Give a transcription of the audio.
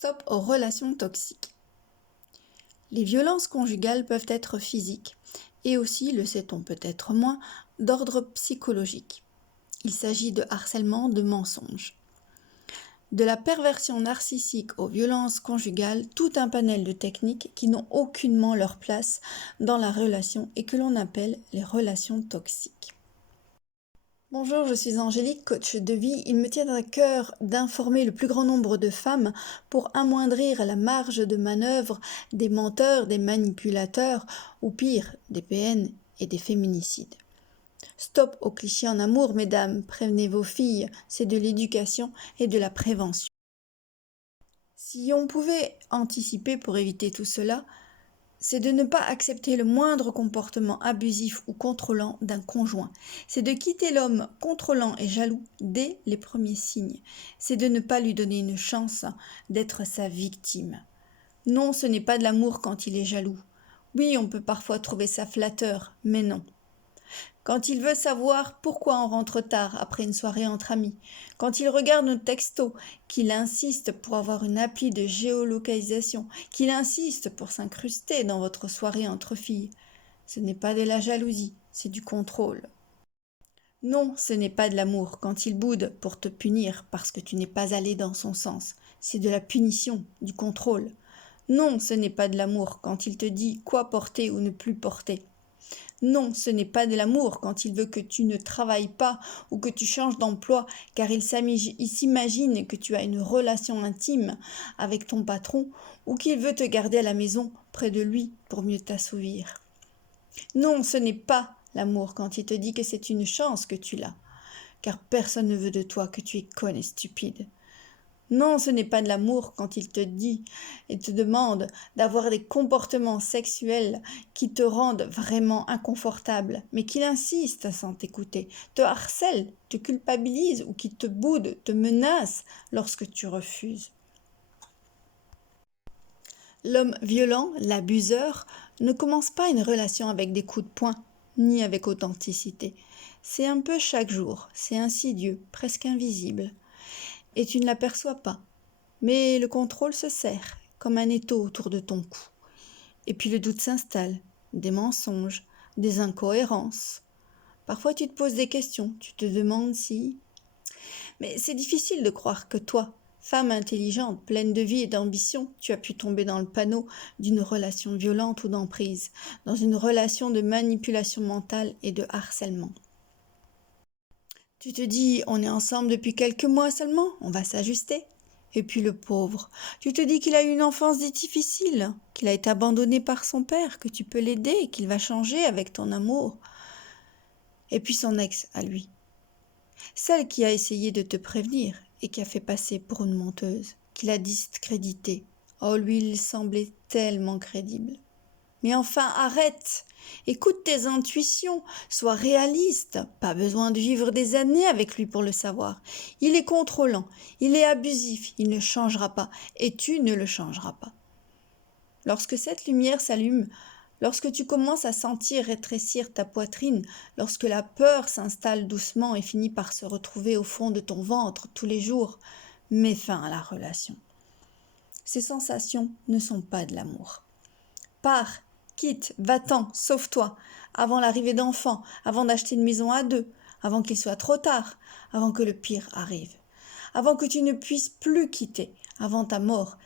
Stop aux relations toxiques. Les violences conjugales peuvent être physiques et aussi, le sait-on peut-être moins, d'ordre psychologique. Il s'agit de harcèlement, de mensonges. De la perversion narcissique aux violences conjugales, tout un panel de techniques qui n'ont aucunement leur place dans la relation et que l'on appelle les relations toxiques. Bonjour, je suis Angélique, coach de vie. Il me tient à cœur d'informer le plus grand nombre de femmes pour amoindrir la marge de manœuvre des menteurs, des manipulateurs ou pire, des PN et des féminicides. Stop aux clichés en amour, mesdames, prévenez vos filles, c'est de l'éducation et de la prévention. Si on pouvait anticiper pour éviter tout cela, c'est de ne pas accepter le moindre comportement abusif ou contrôlant d'un conjoint. C'est de quitter l'homme contrôlant et jaloux dès les premiers signes. C'est de ne pas lui donner une chance d'être sa victime. Non, ce n'est pas de l'amour quand il est jaloux. Oui, on peut parfois trouver ça flatteur, mais non. Quand il veut savoir pourquoi on rentre tard après une soirée entre amis, quand il regarde nos textos, qu'il insiste pour avoir une appli de géolocalisation, qu'il insiste pour s'incruster dans votre soirée entre filles, ce n'est pas de la jalousie, c'est du contrôle. Non, ce n'est pas de l'amour quand il boude pour te punir parce que tu n'es pas allé dans son sens, c'est de la punition, du contrôle. Non, ce n'est pas de l'amour quand il te dit quoi porter ou ne plus porter. Non, ce n'est pas de l'amour quand il veut que tu ne travailles pas ou que tu changes d'emploi car il s'imagine que tu as une relation intime avec ton patron ou qu'il veut te garder à la maison près de lui pour mieux t'assouvir. Non, ce n'est pas l'amour quand il te dit que c'est une chance que tu l'as car personne ne veut de toi que tu es conne et stupide. Non, ce n'est pas de l'amour quand il te dit et te demande d'avoir des comportements sexuels qui te rendent vraiment inconfortable, mais qu'il insiste sans t'écouter, te harcèle, te culpabilise ou qui te boude, te menace lorsque tu refuses. L'homme violent, l'abuseur, ne commence pas une relation avec des coups de poing, ni avec authenticité. C'est un peu chaque jour, c'est insidieux, presque invisible. Et tu ne l'aperçois pas. Mais le contrôle se serre, comme un étau autour de ton cou. Et puis le doute s'installe, des mensonges, des incohérences. Parfois tu te poses des questions, tu te demandes si... Mais c'est difficile de croire que toi, femme intelligente, pleine de vie et d'ambition, tu as pu tomber dans le panneau d'une relation violente ou d'emprise, dans une relation de manipulation mentale et de harcèlement. Tu te dis, on est ensemble depuis quelques mois seulement, on va s'ajuster. Et puis le pauvre, tu te dis qu'il a eu une enfance difficile, qu'il a été abandonné par son père, que tu peux l'aider, qu'il va changer avec ton amour. Et puis son ex à lui, celle qui a essayé de te prévenir et qui a fait passer pour une menteuse, qui l'a discrédité. Oh, lui, il semblait tellement crédible. Mais enfin, arrête! Écoute tes intuitions, sois réaliste, pas besoin de vivre des années avec lui pour le savoir. Il est contrôlant, il est abusif, il ne changera pas, et tu ne le changeras pas. Lorsque cette lumière s'allume, lorsque tu commences à sentir rétrécir ta poitrine, lorsque la peur s'installe doucement et finit par se retrouver au fond de ton ventre tous les jours, mets fin à la relation. Ces sensations ne sont pas de l'amour. Pars, quitte, va-t'en, sauve-toi, avant l'arrivée d'enfants, avant d'acheter une maison à deux, avant qu'il soit trop tard, avant que le pire arrive, avant que tu ne puisses plus quitter, avant ta mort